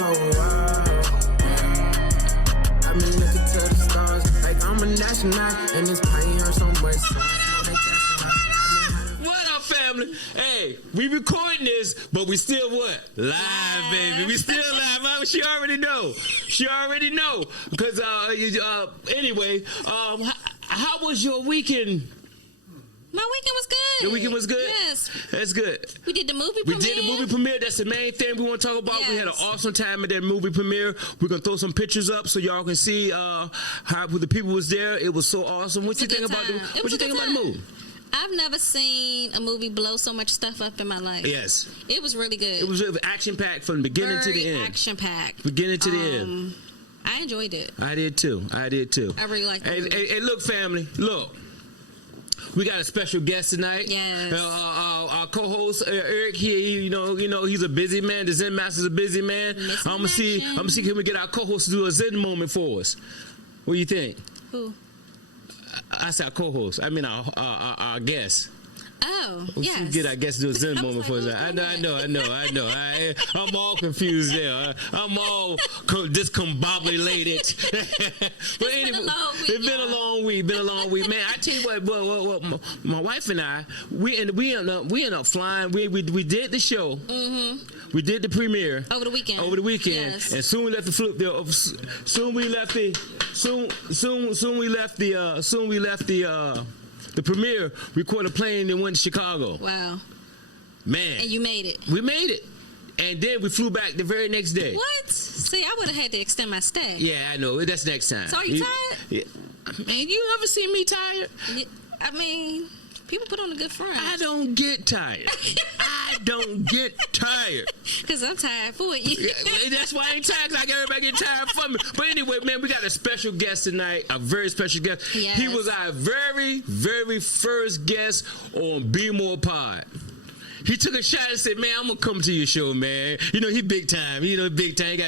cold world. Got me looking to the stars like I'm an astronaut, and this pain hurts so much. What up, family? Hey, we recording this, but we still what? Live, baby. We still live. She already know. She already know. Because anyway, how was your weekend? My weekend was good. Your weekend was good? Yes. That's good. We did the movie premiere. We did the movie premiere. That's the main thing we want to talk about. Yes. We had an awesome time at that movie premiere. We're going to throw some pictures up so y'all can see how the people was there. It was so awesome. What you think about the movie? I've never seen a movie blow so much stuff up in my life. Yes. It was really good. It was action-packed from the beginning to the end. Action-packed. Beginning to the end. I enjoyed it. I did too. I really liked it. Hey, look, family. Look. We got a special guest tonight. Yes. Our co-host Eric. He's a busy man. The Zen Master's a busy man. I'm gonna see. Can we get our co-host to do a Zen moment for us? What do you think? Who? I said our co-host. I mean our guest. Oh, yes. Get our guest to do a Zen moment for us. I know. I'm all confused there. I'm all discombobulated. But anyway, it's been a long week. Man, I tell you what, my wife and I, we end up flying. We did the show. Mm-hmm. We did the premiere over the weekend. Yes. And soon we left the premiere, we caught a plane and went to Chicago. Wow. Man. And you made it. We made it. And then we flew back the very next day. What? See, I would have had to extend my stay. Yeah, I know. That's next time. So are you tired? Yeah. Man, you ever see me tired? Yeah, I mean, people put on a good front. I don't get tired. Because I'm tired for you. Yeah, that's why I ain't tired, because I got everybody getting tired from me. But anyway, man, we got a special guest tonight, a very special guest. Yes. He was our very, very first guest on BMorePod. He took a shot and said, man, I'm going to come to your show, man. You know, he big time. He got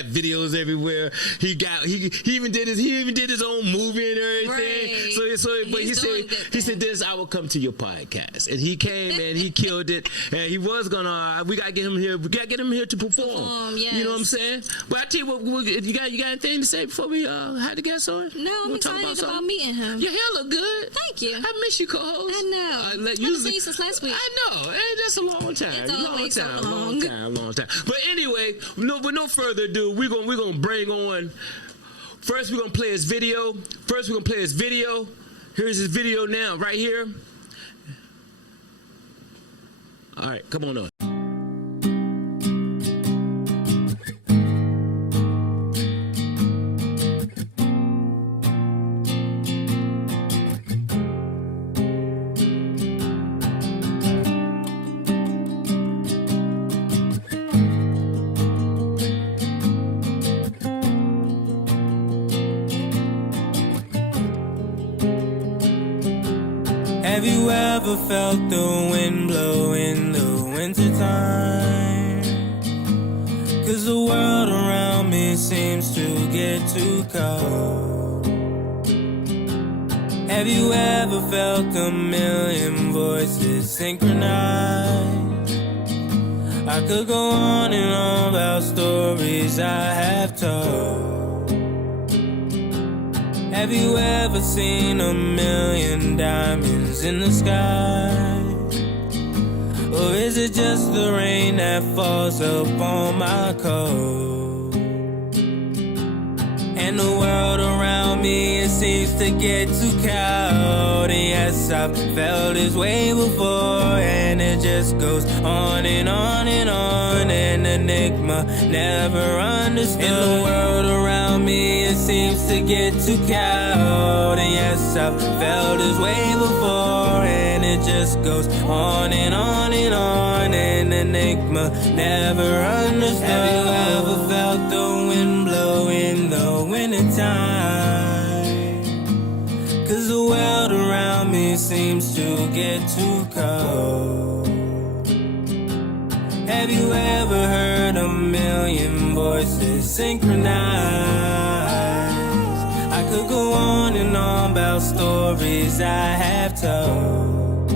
videos everywhere. He even did his own movie and everything. Right. But he said, Dennis, I will come to your podcast. And he came and he killed it. And he was going to, we got to get him here. We got to get him here to perform. Yes. You know what I'm saying? But I tell you what, you got anything to say before we had the guest on? No, I'm excited about meeting him. Your hair look good. Thank you. I miss you, co-host. I know. I haven't seen you since last week. I know. Hey, that's a long time. It's long time. But anyway, with no further ado, we're gonna bring on. First, we're gonna play his video. Here's his video now, right here. All right, come on. Have you ever felt the wind blow in the wintertime? 'Cause the world around me seems to get too cold. Have you ever felt a million voices synchronized? I could go on and on about stories I have told. Have you ever seen a million diamonds in the sky? Or is it just the rain that falls upon my coat? And the world around me, it seems to get too cold. And yes, I've felt this way before, and it just goes on and on and on. An enigma never understood. In the world around me, it seems to get too cold. And yes, I've felt this way before, and it just goes on and on and on. An enigma never understood. Have you ever felt the wind blow in the wintertime? 'Cause the world around me seems to get too cold. Have you ever heard a million voices synchronized? I could go on and on about stories I have told.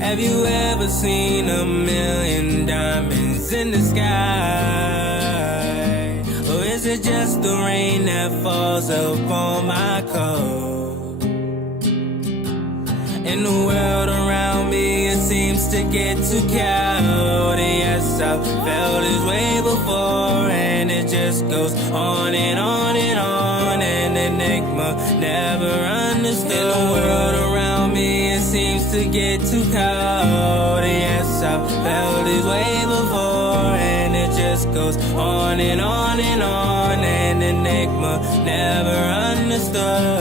Have you ever seen a million diamonds in the sky? are just the rain that falls upon my coat. In the world around me, it seems to get too cold. And yes, I've felt this way before, and it just goes on and on and on. An enigma never understood. In the world around me, it seems to get too cold. And yes, I've felt this way before, and it just goes on and on and on. An enigma never understood.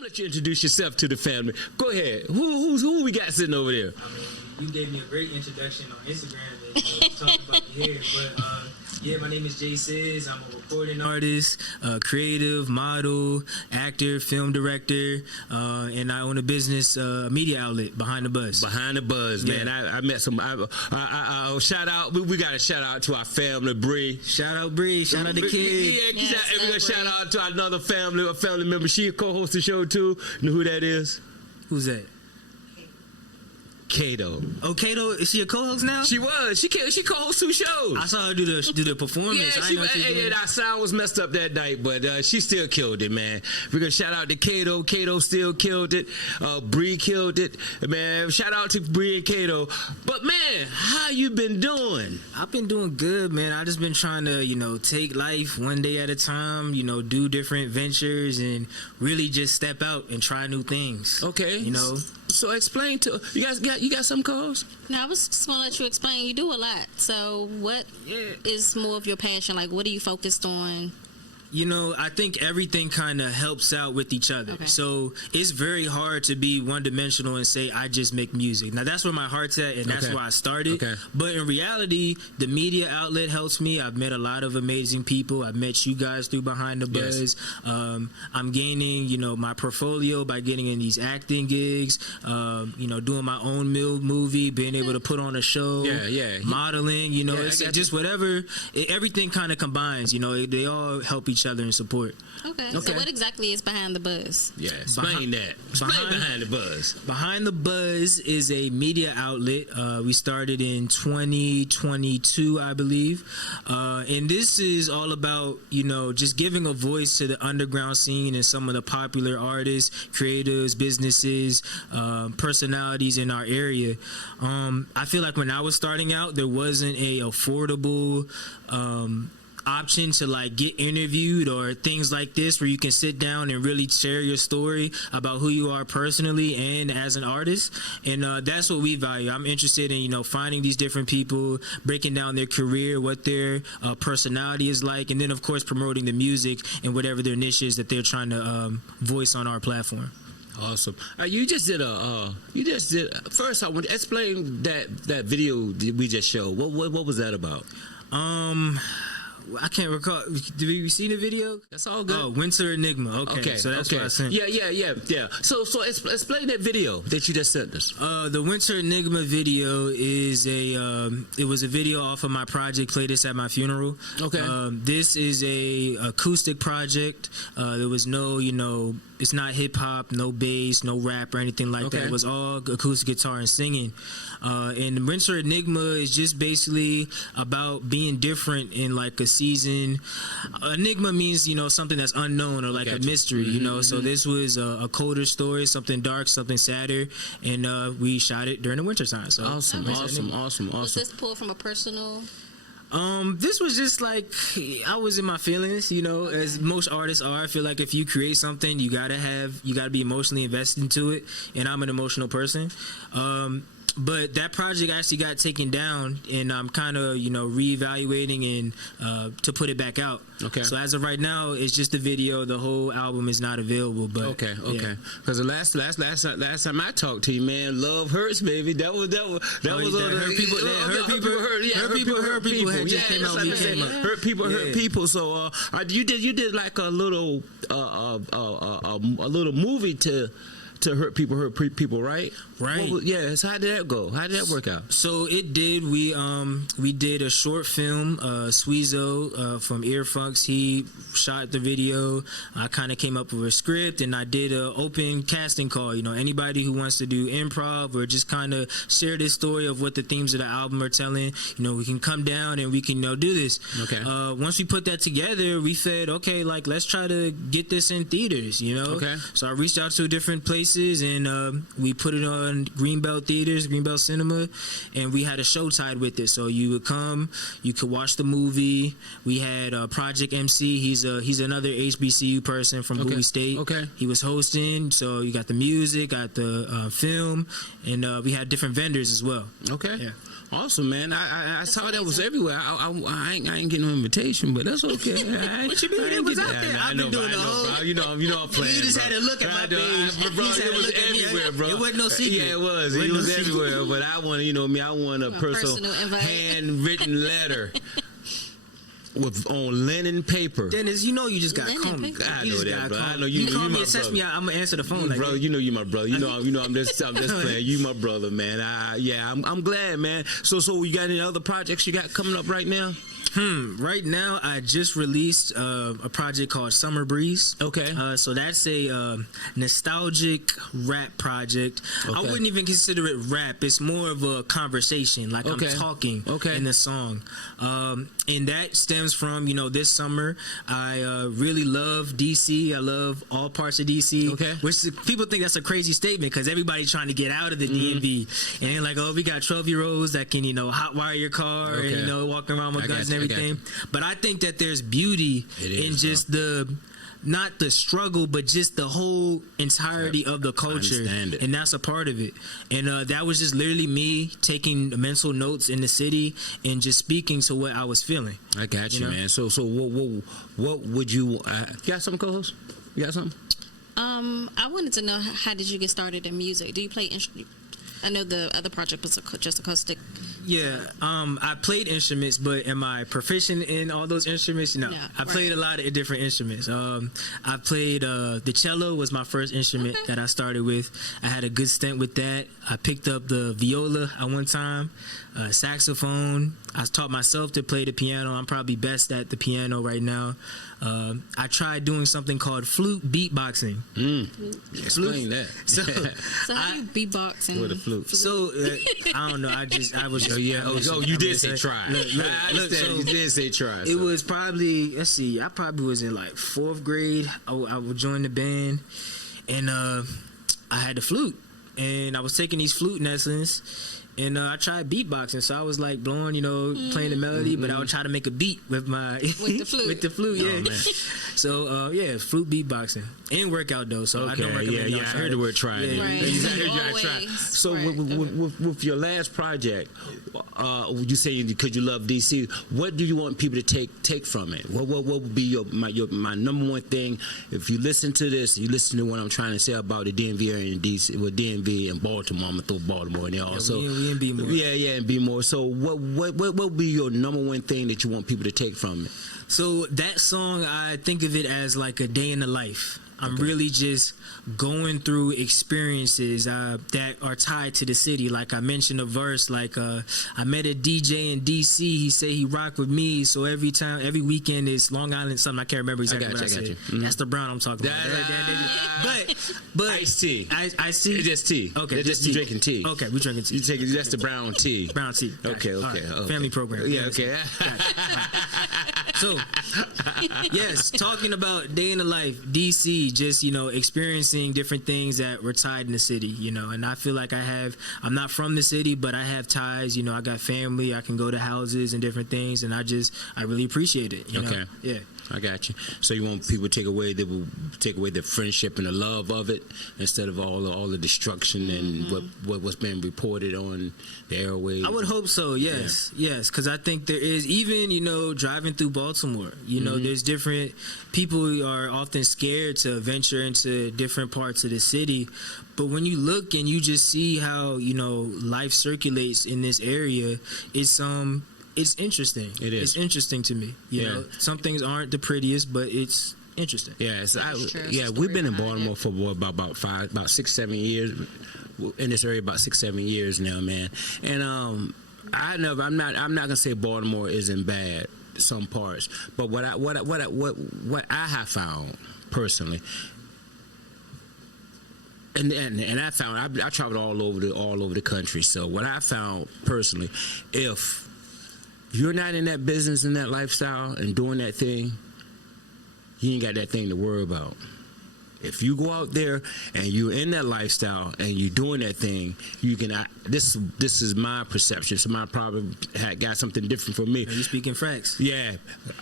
Let you introduce yourself to the family. Go ahead. Who we got sitting over there? I mean, you gave me a great introduction on Instagram and talking about the hair. But yeah, my name is Jay Sizz. I'm a recording artist, creative, model, actor, film director, and I own a business media outlet, Behind the Buzz. Behind the Buzz, man. I met some. I shout out. We got a shout out to our family, Bree. Shout out Bree. Shout out the kid. Yeah, shout out to another family, a family member. She co-hosts the show too. Know who that is? Who's that? Kato. Oh, Kato, is she a co-host now? She was. She co-hosts 2 shows. I saw her do the performance. Yeah, our sound was messed up that night, but she still killed it, man. We're gonna shout out to Kato. Kato still killed it. Bree killed it, man. Shout out to Bree and Kato. But man, how you been doing? I've been doing good, man. I just been trying to, take life one day at a time. Do different ventures and really just step out and try new things. Okay. So explain to you got some calls? Now I was just gonna let you explain. You do a lot. So what is more of your passion? Like, what are you focused on? I think everything kind of helps out with each other. Okay. So it's very hard to be one-dimensional and say, I just make music. Now, that's where my heart's at, and that's where I started. Okay. But in reality, the media outlet helps me. I've met a lot of amazing people. I've met you guys through Behind the Buzz. Yes. I'm gaining, my portfolio by getting in these acting gigs, doing my own movie, being able to put on a show, modeling, it's just whatever. Everything kind of combines, they all help each other and support. Okay. So what exactly is Behind the Buzz? Yeah, explain that. Explain Behind the Buzz. Behind the Buzz is a media outlet. We started in 2022, I believe. And this is all about, just giving a voice to the underground scene and some of the popular artists, creators, businesses, personalities in our area. I feel like when I was starting out, there wasn't a affordable option to get interviewed or things like this where you can sit down and really share your story about who you are personally and as an artist, and that's what we value. I'm interested in finding these different people, breaking down their career, what their personality is like, and then of course promoting the music and whatever their niche is that they're trying to voice on our platform. Awesome. You just did first I want to explain that video that we just showed. What was that about? I can't recall. Did we see the video? That's all good. Oh, Winter Enigma. Okay. So that's what I sent. Yeah. So explain that video that you just sent us. The Winter Enigma video is it was a video off of my project, Play This at My Funeral. Okay. This is a acoustic project. There was no, it's not hip hop, no bass, no rap or anything like that. It was all acoustic guitar and singing. And Winter Enigma is just basically about being different in like a season. Enigma means, something that's unknown or like a mystery, So this was a colder story, something dark, something sadder, and we shot it during the winter time. So awesome. Was this pulled from a personal? This was just like, I was in my feelings, as most artists are. I feel like if you create something, you gotta be emotionally invested into it, and I'm an emotional person. But that project actually got taken down, and I'm kind of, reevaluating and to put it back out. Okay. So as of right now, it's just a video. The whole album is not available. But okay. Because the last time I talked to you, man, Love Hurts, baby. That was Hurt people. So you did like a little movie to to hurt people, right? Right. So how did that go? How did that work out? So it did. We did a short film. Sweezo from Earfunks, he shot the video. I kind of came up with a script, and I did an open casting call. You know, anybody who wants to do improv or just kind of share this story of what the themes of the album are telling, you know, we can come down and we can, you know, do this. Okay. Once we put that together, we said, okay, like, let's try to get this in theaters, you know? Okay. So I reached out to different places, and we put it on Greenbelt Theaters, Greenbelt Cinema, and we had a show tied with it. So you would come, you could watch the movie. We had Project MC. He's another HBCU person from Bowie State. Okay. He was hosting, so you got the music, got the film, and we had different vendors as well. Okay. Yeah. Awesome, man. I saw that was everywhere. I ain't getting no invitation, but that's okay. What you mean? It was out there. I've been doing the whole. You know I'm playing. You just had to look at my page. Bro, it was everywhere, bro. It wasn't no secret. Yeah, it was. It was everywhere. But I want, you know me. I want a personal handwritten letter. On linen paper. Dennis, you know you just got combed. I know that, bro. I know you call you me my and text brother. me, I'm gonna answer the phone. Like, bro, you know you my brother. You know I'm just playing. You my brother, man. I'm glad, man. So you got any other projects you got coming up right now? Right now, I just released a project called Summer Breeze. Okay. So that's a nostalgic rap project. Okay. I wouldn't even consider it rap. It's more of a conversation, like I'm talking in the song. And that stems from, you know, this summer, I really love DC. I love all parts of DC. Okay. Which people think that's a crazy statement because everybody's trying to get out of the DMV. And they're like, oh, we got 12-year-olds that can, you know, hotwire your car and, you know, walk around with guns and everything. But I think that there's beauty in just not the struggle, but just the whole entirety of the culture. And that's a part of it. And that was just literally me taking mental notes in the city and just speaking to what I was feeling. I got you, man. So what would you got something, co-host? You got something? I wanted to know, how did you get started in music? Do you play instruments? I know the other project was just acoustic. Yeah, I played instruments, but am I proficient in all those instruments? No. I played a lot of different instruments. I played the cello was my first instrument that I started with. I had a good stint with that. I picked up the viola at one time, saxophone. I taught myself to play the piano. I'm probably best at the piano right now. I tried doing something called flute beatboxing. Explain that. So how do you beatbox with a flute? So I don't know. I was. You did say try. Look, you did say try. It was probably, let's see, I probably was in like 4th grade. I would join the band, and I had the flute, and I was taking these flute lessons. And I tried beatboxing, so I was like blowing, you know, playing the melody, but I would try to make a beat with my the flute. with the flute, yeah. Oh, so flute beatboxing and workout though. So I don't recommend. I heard the word try. Right. Try. So with your last project, you say because you love DC, what do you want people to take from it? What would be my number one thing? If you listen to this, you listen to what I'm trying to say about the DMV area in DC, with DMV and Baltimore. I'm gonna throw Baltimore in there also. We in Bmore. Yeah, and Bmore. So what would be your number one thing that you want people to take from it? So that song, I think of it as like a day in the life. I'm really just going through experiences that are tied to the city. Like I mentioned a verse, like I met a DJ in DC. He said he rocked with me. So every weekend is Long Island something. I can't remember exactly what I said. That's the brown I'm talking about. But iced tea. I see. It's just tea. Okay, it's just you drinking tea. Okay, we drinking tea. That's the brown tea. Brown tea. Okay. Right. Family program. Yeah. Okay. So, yes, talking about day in the life, DC, just, you know, experiencing different things that were tied in the city, you know, and I feel like I'm not from the city, but I have ties, you know, I got family, I can go to houses and different things, and I really appreciate it, you know? Yeah. I got you. So you want people to take away the friendship and the love of it instead of all the destruction and what's been reported on the airwaves. I would hope so. Yes, because I think there is, even, you know, driving through Baltimore, you know, there's different people who are often scared to venture into different parts of the city, but when you look and you just see how, you know, life circulates in this area, it's interesting. It is. It's interesting to me. You know, some things aren't the prettiest, but it's Interesting. Yeah, so true. we've been in Story behind Baltimore for about 6, 7 years. In this area, about 6, 7 years now, man. And I'm not gonna say Baltimore isn't bad. Some parts, but what I have found personally, and I found I traveled all over the country. So what I found personally, if you're not in that business and that lifestyle and doing that thing, you ain't got that thing to worry about. If you go out there and you're in that lifestyle and you're doing that thing, you can. This is my perception. Somebody probably got something different from me. Are you speaking facts? Yeah.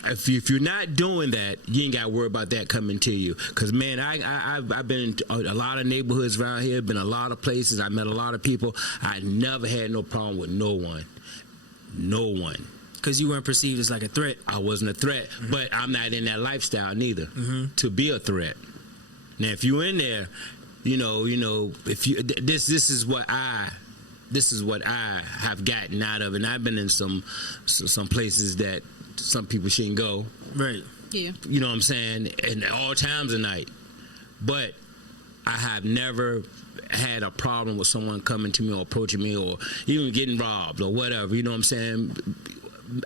If you're not doing that, you ain't got to worry about that coming to you. Because, man, I've been in a lot of neighborhoods around here, been a lot of places. I met a lot of people. I never had no problem with no one. No one. Because you weren't perceived as like a threat. I wasn't a threat, but I'm not in that lifestyle neither to be a threat. Now, if you're in there, you know, if you this is what I have gotten out of it. And I've been in some places that some people shouldn't go. Right. Yeah. You know what I'm saying? And all times of night. But I have never had a problem with someone coming to me or approaching me or even getting robbed or whatever. You know what I'm saying?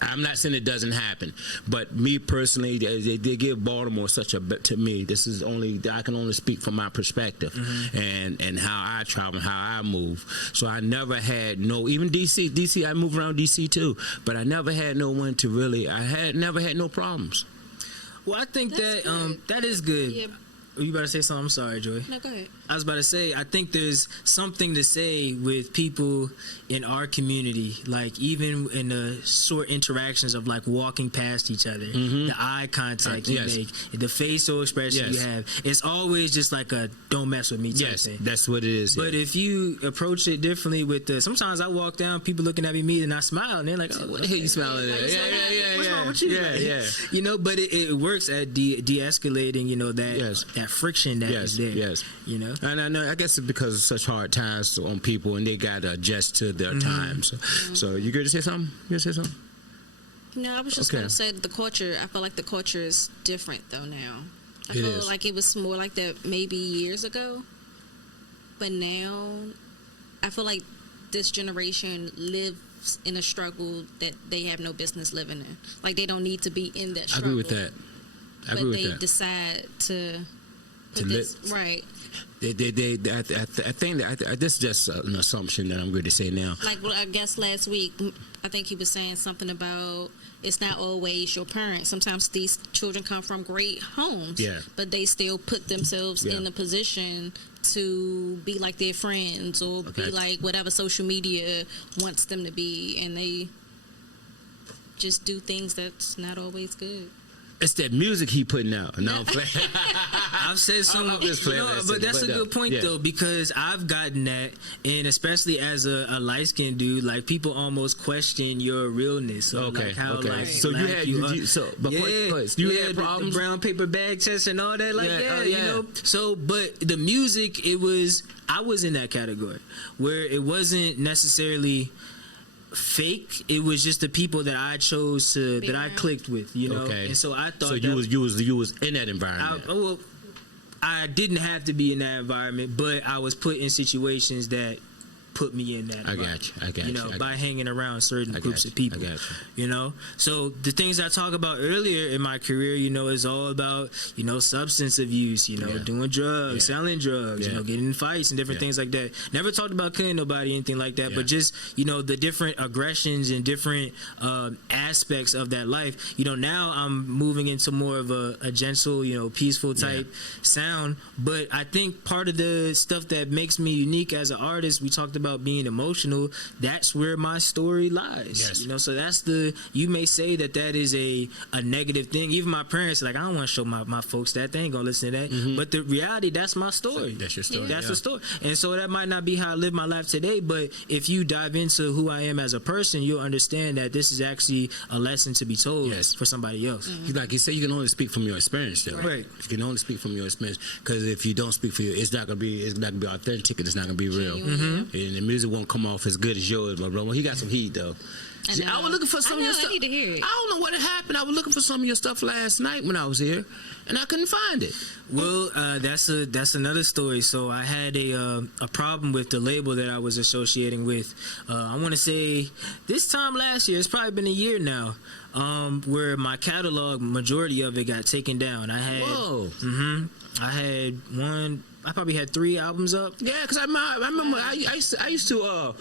I'm not saying it doesn't happen, but me personally, they give Baltimore such a, to me, this is only, I can only speak from my perspective and how I travel, how I move. So I never had even DC, I move around DC too, but I never had no one to really, never had no problems. Well, I think That's good. that is good. Yeah. You about to say something? I'm sorry, Joy. No, go ahead. I was about to say, I think there's something to say with people in our community, like even in the short interactions of like walking past each other, the eye contact you make, the facial expression you have. It's always just like a don't mess with me type thing. That's what it is. But if you approach it differently with sometimes I walk down, people looking at me and I smile and they're like, oh, what the hell you smiling at? Yeah. What's wrong with you? Yeah. You know, but it works at de-escalating, you know, that friction that is there. Yes. You know? And I know, I guess it's because of such hard times on people and they got to adjust to their times. So you going to say something? No, I was just going to say the culture, I feel like the culture is different though now. I feel like it was more like that maybe years ago. But now, I feel like this generation lives in a struggle that they have no business living in. Like they don't need to be in that struggle. I agree with that. But they decide to this, right. I think that this is just an assumption that I'm going to say now. Like, well, I guess last week, I think he was saying something about it's not always your parents. Sometimes these children come from great homes, but they still put themselves in a position to be like their friends or be like whatever social media wants them to be, and they just do things that's not always good. It's that music he putting out. No, I'm playing. I've said something, but that's a good point though, because I've gotten that, and especially as a light skinned dude, like people almost question your realness. So like how like so you had you had problems, the brown paper bag test and all that, like you know. So, but the music, I was in that category where it wasn't necessarily fake. It was just the people that I chose to that I clicked with, you know. And so I thought you was in that environment. I didn't have to be in that environment, but I was put in situations that put me in that environment. I got you. You know, by hanging around certain groups of people. I got you. You know, so the things I talk about earlier in my career, you know, is all about, you know, substance abuse, you know, doing drugs, selling drugs, you know, getting in fights and different things like that. Never talked about killing nobody, anything like that, but just, you know, the different aggressions and different aspects of that life. You know, now I'm moving into more of a gentle, you know, peaceful type sound, but I think part of the stuff that makes me unique as an artist, we talked about being emotional, that's where my story lies. You know, so that's you may say that is a negative thing. Even my parents like, I don't want to show my folks that, they ain't gonna listen to that, but the reality, that's my story. So that's your story. That's the story. And so that might not be how I live my life today, but if you dive into who I am as a person, you'll understand that this is actually a lesson to be told for somebody else. Like you say, you can only speak from your experience though. Right. You can only speak from your experience, because if you don't speak for you, it's not gonna be authentic, and it's not gonna be real. And the music won't come off as good as yours, my brother. He got some heat though. I was looking for some of your stuff. I need to hear it. I don't know what had happened? I was looking for some of your stuff last night when I was here, and I couldn't find it. Well, that's another story. So I had a problem with the label that I was associating with. I want to say this time last year. It's probably been a year now. Where my catalog, majority of it got taken down. I had, I had one. I probably had 3 albums up. Yeah, because I remember I used to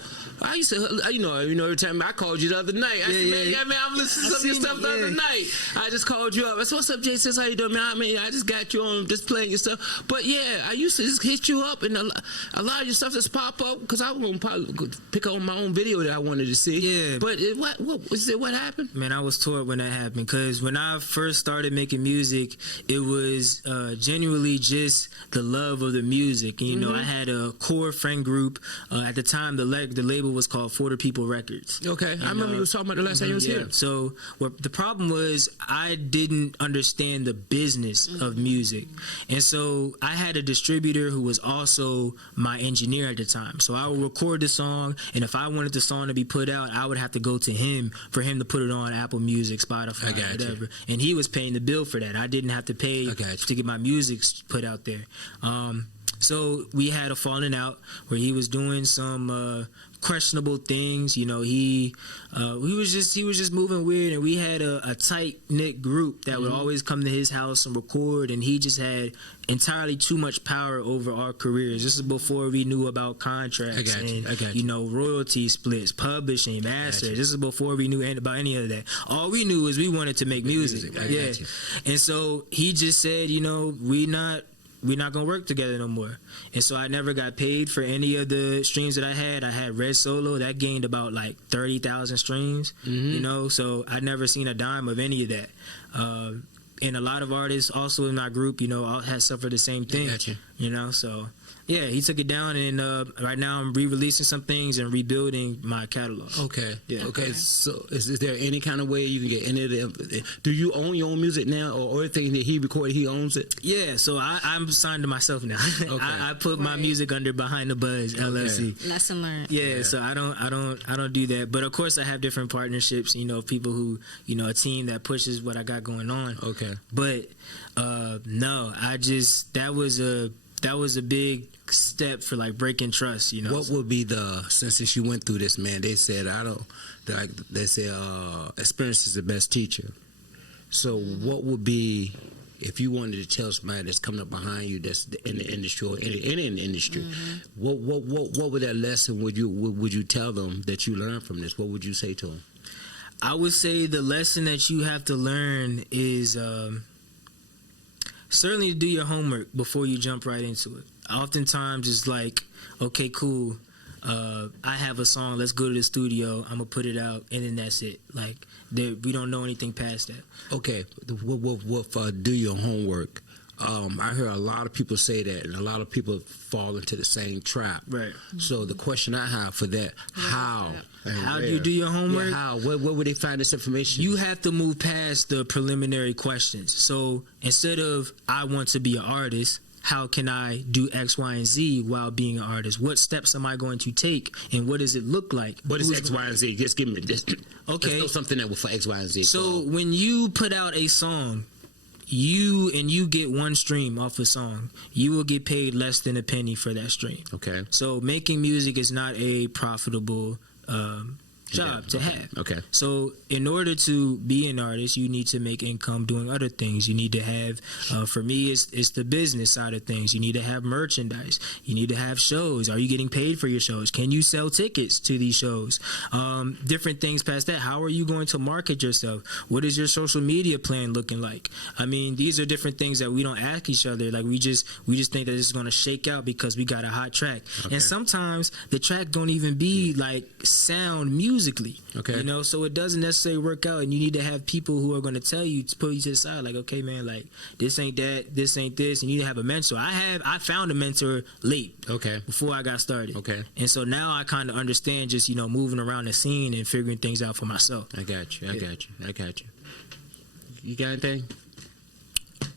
you know every time I called you the other night. I said, man, I'm listening to some of your stuff the other night. I just called you up. I said, what's up, Jason? How you doing, man? I just got you on just playing your stuff. But yeah, I used to just hit you up, and a lot of your stuff just pop up because I was gonna probably pick up my own video that I wanted to see. Yeah. But what happened? Man, I was torn when that happened because when I first started making music, it was genuinely just the love of the music. And, you know, I had a core friend group. At the time, the label was called 40 People Records. Okay, and, I remember you was talking about the last time you was here. So the problem was I didn't understand the business of music. And so I had a distributor who was also my engineer at the time. So I would record the song, and if I wanted the song to be put out, I would have to go to him for him to put it on Apple Music, Spotify, whatever. And he was paying the bill for that. I didn't have to pay to get my music put out there. So we had a falling out where he was doing some questionable things. You know, he was just moving weird, and we had a tight knit group that would always come to his house and record, and he just had entirely too much power over our careers. This is before we knew about contracts and you know, royalty splits, publishing, masters. This is before we knew about any of that. All we knew is we wanted to make music. And so he just said, you know, we're not gonna work together no more. And so I never got paid for any of the streams that I had. I had Red Solo that gained about like 30,000 streams. You know, so I never seen a dime of any of that. And a lot of artists also in my group, you know, all had suffered the same thing. You know, so yeah, he took it down, and right now I'm re-releasing some things and rebuilding my catalog. Okay. So is there any kind of way you can get any of them? Do you own your own music now, or everything that he recorded, he owns it? Yeah, so I'm signed to myself now. I put my music under Behind the Buzz LLC. Lesson learned. Yeah, so I don't do that. But of course I have different partnerships, you know, people who, you know, a team that pushes what I got going on. Okay. But no, that was a big step for like breaking trust, you know. What would be since you went through this, man? They said they say experience is the best teacher. So what would be, if you wanted to tell somebody that's coming up behind you that's in the industry or in the industry, what would that lesson would you tell them that you learned from this? What would you say to them? I would say the lesson that you have to learn is certainly do your homework before you jump right into it. Oftentimes it's like, okay, cool, I have a song, let's go to the studio, I'm gonna put it out, and then that's it. Like, we don't know anything past that. Okay, do your homework. I hear a lot of people say that, and a lot of people fall into the same trap. Right. So the question I have for that, how do you do your homework? Yeah, how? Where would they find this information? You have to move past the preliminary questions. So instead of, I want to be an artist, how can I do X, Y, and Z while being an artist? What steps am I going to take, and what does it look like? What is X, Y, and Z? Just give me this. Okay. Let's know something that will for X, Y, and Z. So when you put out a song, you get one stream off a song, you will get paid less than a penny for that stream. Okay. So making music is not a profitable job to have. Okay. So in order to be an artist, you need to make income doing other things. You need to have, for me, it's the business side of things. You need to have merchandise. You need to have shows. Are you getting paid for your shows? Can you sell tickets to these shows? Different things past that. How are you going to market yourself? What is your social media plan looking like? I mean, these are different things that we don't ask each other. Like we just think that this is going to shake out because we got a hot track. Okay. And sometimes the track don't even be like sound musically. Okay. You know, so it doesn't necessarily work out, and you need to have people who are going to tell you, to put you to the side, like, okay, man, like this ain't that, this ain't this, and you need to have a mentor. I found a mentor late. Okay. Before I got started. Okay. And so now I kind of understand just, you know, moving around the scene and figuring things out for myself. I got you. I got you. You got anything?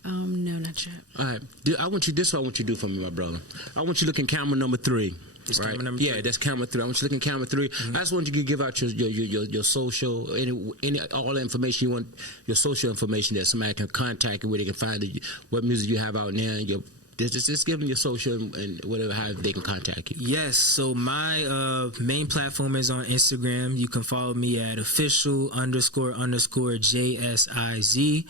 No, not yet. All right. I want you to do for me, my brother. I want you to look in camera number 3. This right? camera number 3. three. Yeah, that's camera 3. I want you to look at camera 3. I just want you to give out your social, any all the information you want, your social information that somebody can contact you, where they can find what music you have out now, and just give them your social and whatever, how they can contact you. Yes, so my main platform is on Instagram. You can follow me at official__JSIZ.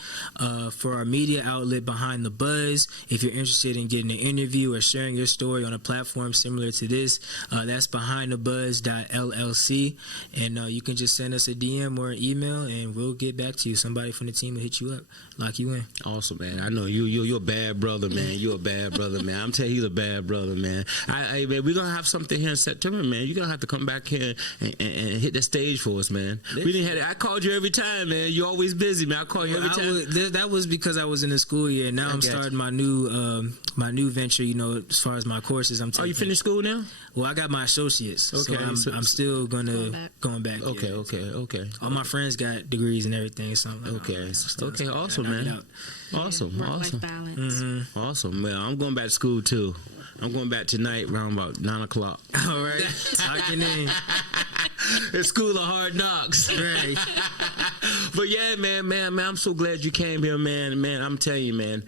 For our media outlet Behind the Buzz, if you're interested in getting an interview or sharing your story on a platform similar to this, that's behindthebuzz.llc. And you can just send us a DM or an email and we'll get back to you. Somebody from the team will hit you up, lock you in. Awesome, man. I know you're a bad brother, man. You're a bad brother, man. I'm telling you, he's a bad brother, man. Hey, man, we're gonna have something here in September, man. You're gonna have to come back here and hit the stage for us, man. We didn't have it. I called you every time, man. You're always busy, man. I call you every time. That was because I was in the school year. Now I'm starting my new venture. You know, as far as my courses, I'm taking. Oh, you finished school now? Well, I got my associates, so I'm still going back. Okay, yeah. okay. All my friends got degrees and everything, so I'm like, okay, awesome, man. Awesome. Work-life balance. Awesome, man. I'm going back to school too. I'm going back tonight around about 9 o'clock. All right, locking in. It's school of hard knocks. Right. But yeah, man, I'm so glad you came here, man. I'm telling you, man,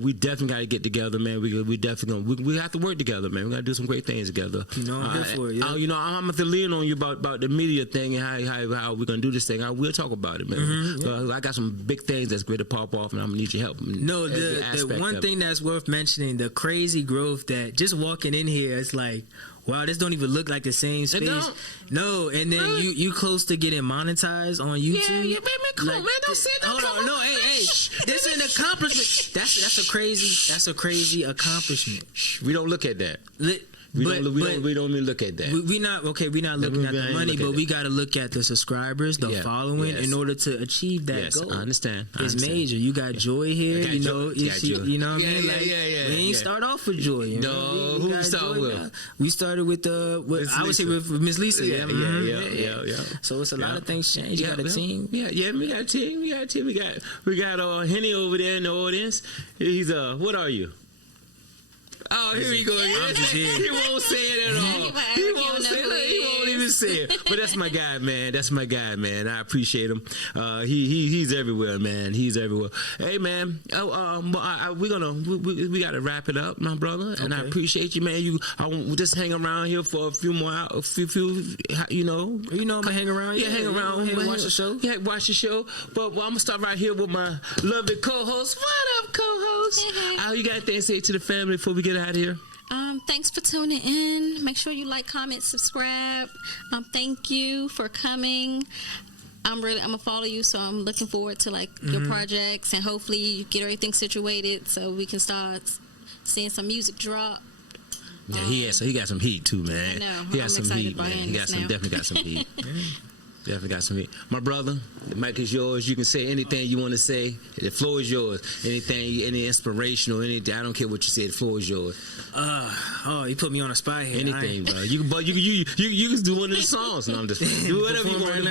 we definitely got to get together, man. We definitely we have to work together, man. We got to do some great things together. You know, I'm here for it. Yeah. You know, I'm going to lean on you about the media thing and how we're going to do this thing. We'll talk about it, man. I got some big things that's going to pop off, and I'm going to need your help. No, the one thing that's worth mentioning, the crazy growth that just walking in here, it's like, wow, this don't even look like the same space. No, and then really? you close to getting monetized on YouTube. Yeah, man, come on, man, don't say that. Hold on, no, hey, this is an accomplishment. That's a crazy accomplishment. We don't look at that. We don't even look at that. We're not looking at the money, but we got to look at the subscribers, the following, in order to achieve that goal. I understand. It's major. You got Joy here, you know. You know what I mean? We ain't start off with Joy. You know? Who we start with? Now. We started with I would say with Miss Lisa. Yeah. So it's a lot of things change. You got a team. Yeah, we got a team. We got Henny over there in the audience. He's what are you? Oh, here we go again. He won't say it at all. He won't even say it. But that's my guy, man. I appreciate him. He's everywhere, man. He's everywhere. Hey, man. We gotta wrap it up, my brother. And I appreciate you, man. I just hang around here for a few more hours. You know, I'm gonna hang around. Yeah, hang around. Watch the show. Yeah, watch the show. But I'm gonna start right here with my lovely co-host. What up, co-host? You got anything to say to the family before we get out of here? Thanks for tuning in. Make sure you like, comment, subscribe. Thank you for coming. I'm gonna follow you, so I'm looking forward to your projects, and hopefully you get everything situated so we can start seeing some music drop. Yeah, he got some heat too, man. I know. He got some heat, man. Definitely got some heat. Definitely got some heat. My brother, the mic is yours. You can say anything you want to say. The floor is yours. Anything, any inspirational, anything. I don't care what you say. The floor is yours. You put me on a spot here. Anything, bro. You can do one of the songs. No, I'm just do whatever you want to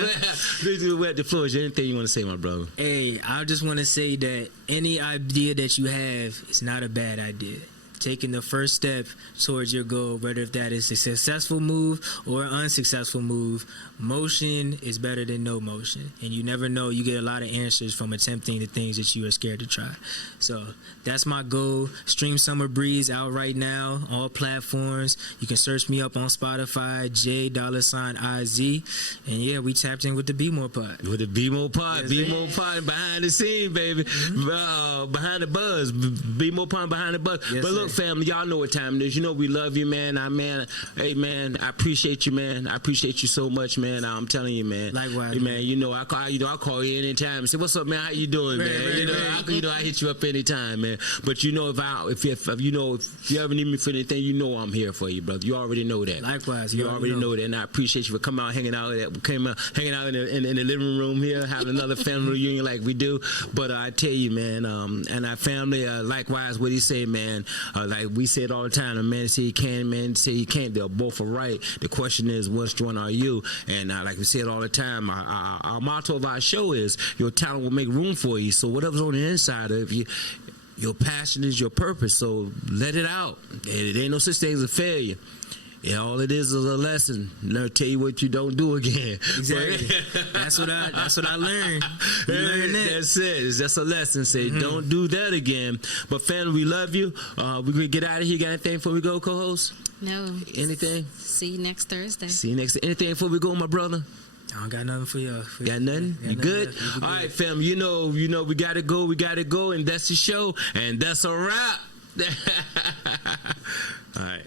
do. The floor is yours. Anything you want to say, my brother. Hey, I just want to say that any idea that you have is not a bad idea. Taking the first step towards your goal, whether if that is a successful move or an unsuccessful move, motion is better than no motion. And you never know, you get a lot of answers from attempting the things that you are scared to try. So that's my goal. Stream Summer Breeze out right now, all platforms. You can search me up on Spotify, J$IZ. And yeah, we tapped in with the Bmore Pod. With the BMorePod. BMorePod Pod behind the scene, baby. Behind the buzz. BMorePod behind the buzz. Yes, but look, family, y'all know what time it is. You know we love you, man. Hey, man, I appreciate you, man. I appreciate you so much, man. I'm telling you, man. Likewise, hey, man. You know I call you anytime and say, "What's up, man? How you doing, man?" I hit you up anytime, man. But you know if you ever need me for anything, you know I'm here for you, brother. You already know that. Likewise, you already know that, and I appreciate you for coming out, hanging out in the living room here, having another family reunion like we do. But I tell you, man, and our family, likewise, what he say, man. Like we said all the time, a man say he can, man say he can't. They're both are right. The question is, which one are you? And like we said all the time, our motto of our show is, your talent will make room for you. So whatever's on the inside of you, your passion is your purpose. So let it out. There ain't no such thing as a failure. Yeah, all it is a lesson. Never tell you what you don't do again. Exactly. That's what I learned. That's it. It's just a lesson. Say, don't do that again. But family, we love you. We're gonna get out of here. Got anything before we go, co-host? No. Anything? See you next Thursday. See you next. Anything before we go, my brother? I don't got nothing for y'all. Got nothing? You good? All right, fam. You know, we gotta go, and that's the show, and that's a wrap. All right.